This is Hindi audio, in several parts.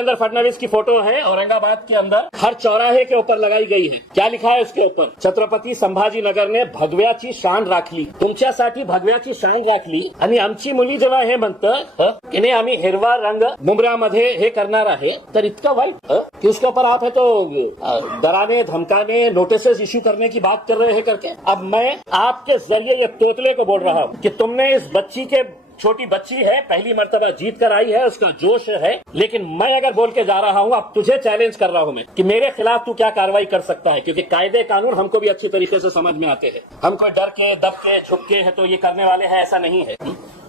देवेंद्र फडणवीस की फोटो है औरंगाबाद के अंदर हर चौराहे के ऊपर लगाई गई है। क्या लिखा है उसके ऊपर? छत्रपती संभाजीनगर ने भगव्याची शान राखली, तुमच्यासाठी भगव्याची शान राखली आणि आमची मुली जेव्हा हे म्हणतं की नाही आम्ही हिरवा रंग मुंब्र्यामध्ये हे करणार आहे, तर इतका वाईट कि उसके ऊपर आप है तो डराने धमकाने नोटिसेस इश्यू करने की बात कर रहे हैं करके। अब मैं आपके जरिए ये तोतले को बोल रहा हूँ कि तुमने इस बच्ची के, छोटी बच्ची है, पहली मर्तबा जीत कर आई है, उसका जोश है, लेकिन मैं अगर बोल के जा रहा हूं, अब तुझे चैलेंज कर रहा हूं मैं कि मेरे खिलाफ तू क्या कार्रवाई कर सकता है, क्योंकि कायदे कानून हमको भी अच्छी तरीके से समझ में आते हैं। हम कोई डर के दब के छुप के है तो ये करने वाले हैं, ऐसा नहीं है।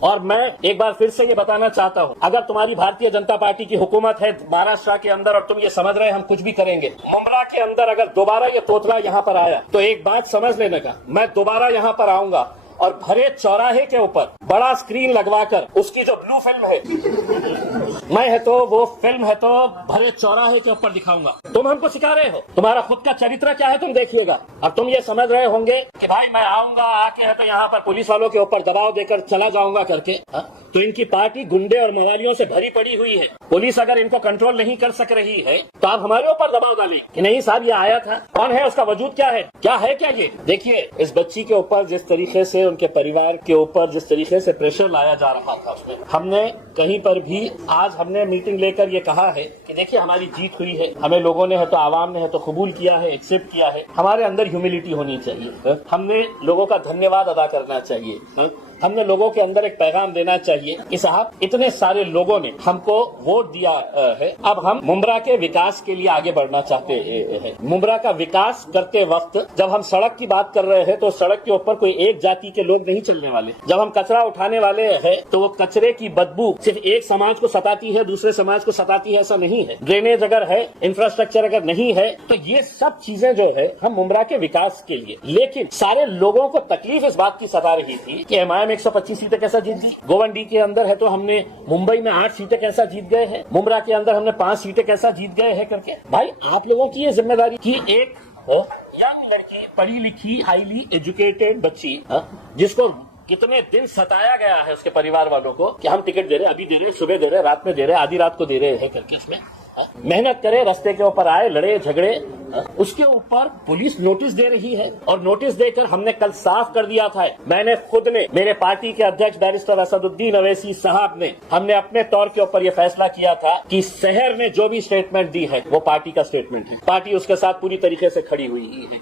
और मैं एक बार फिर से ये बताना चाहता हूं, अगर तुम्हारी भारतीय जनता पार्टी की हुकूमत है महाराष्ट्र के अंदर और तुम ये समझ रहे हम कुछ भी करेंगे, मुंब्रा के अंदर अगर दोबारा ये तोतला यहाँ पर आया तो एक बात समझ लेने का, मैं दोबारा यहाँ पर आऊंगा और भरे चौराहे के ऊपर बड़ा स्क्रीन लगवाकर उसकी जो ब्लू फिल्म है, मैं है तो वो फिल्म है तो भरे चौराहे के ऊपर दिखाऊंगा। तुम हमको सिखा रहे हो, तुम्हारा खुद का चरित्र क्या है तुम देखिएगा। और तुम ये समझ रहे होंगे कि भाई मैं आऊंगा, आके है तो यहाँ पर पुलिस वालों के ऊपर दबाव देकर चला जाऊंगा करके। तो इनकी पार्टी गुंडे और मवालियों से भरी पड़ी हुई है। पुलिस अगर इनको कंट्रोल नहीं कर सक रही है तो आप हमारे ऊपर दबाव डालें कि नहीं साहब ये आया था, कौन है, उसका वजूद क्या है, क्या है क्या ये। देखिए इस बच्ची के ऊपर जिस तरीके से, उनके परिवार के ऊपर जिस तरीके से प्रेशर लाया जा रहा था, उसमें हमने कहीं पर भी आज हमने मीटिंग लेकर ये कहा है कि देखिए हमारी जीत हुई है, हमें लोगों ने है तो आवाम ने है तो कबूल किया है, एक्सेप्ट किया है। हमारे अंदर ह्यूमिलिटी होनी चाहिए, हमने लोगों का धन्यवाद अदा करना चाहिए, हमने लोगों के अंदर एक पैगाम देना चाहिए कि साहब इतने सारे लोगों ने हमको वोट दिया है, अब हम मुंब्रा के विकास के लिए आगे बढ़ना चाहते हैं। मुंब्रा का विकास करते वक्त जब हम सड़क की बात कर रहे हैं तो सड़क के ऊपर कोई एक जाति के लोग नहीं चलने वाले। जब हम कचरा उठाने वाले हैं तो वो कचरे की बदबू सिर्फ एक समाज को सताती है, दूसरे समाज को सताती है, ऐसा नहीं है। ड्रेनेज अगर है, इंफ्रास्ट्रक्चर अगर नहीं है, तो ये सब चीजें जो है हम मुंब्रा के विकास के लिए। लेकिन सारे लोगों को तकलीफ इस बात की सता रही थी कि एमआईएम 125 सीटें कैसा जीत गई, गोवंडी के अंदर है तो हमने मुंबई में 8 सीटें कैसा जीत गए हैं, मुंब्रा के अंदर हमने 5 सीटें कैसा जीत गए हैं करके। भाई आप लोगों की ये जिम्मेदारी कि एक यंग लड़की, पढ़ी लिखी, हाईली एजुकेटेड बच्ची, जिसको कितने दिन सताया गया है उसके परिवार वालों को कि हम टिकट दे रहे, अभी दे रहे, सुबह दे रहे, रात में दे रहे, आधी रात को दे रहे हैं करके, इसमें मेहनत करे, रास्ते के ऊपर आए, लड़े झगड़े, उसके ऊपर पुलिस नोटिस दे रही है। और नोटिस देकर हमने कल साफ कर दिया था, मैंने खुद ने, मेरे पार्टी के अध्यक्ष बैरिस्टर असदुद्दीन अवैसी साहब ने, हमने अपने तौर के ऊपर यह फैसला किया था कि शहर ने जो भी स्टेटमेंट दी है वो पार्टी का स्टेटमेंट है, पार्टी उसके साथ पूरी तरीके से खड़ी हुई है।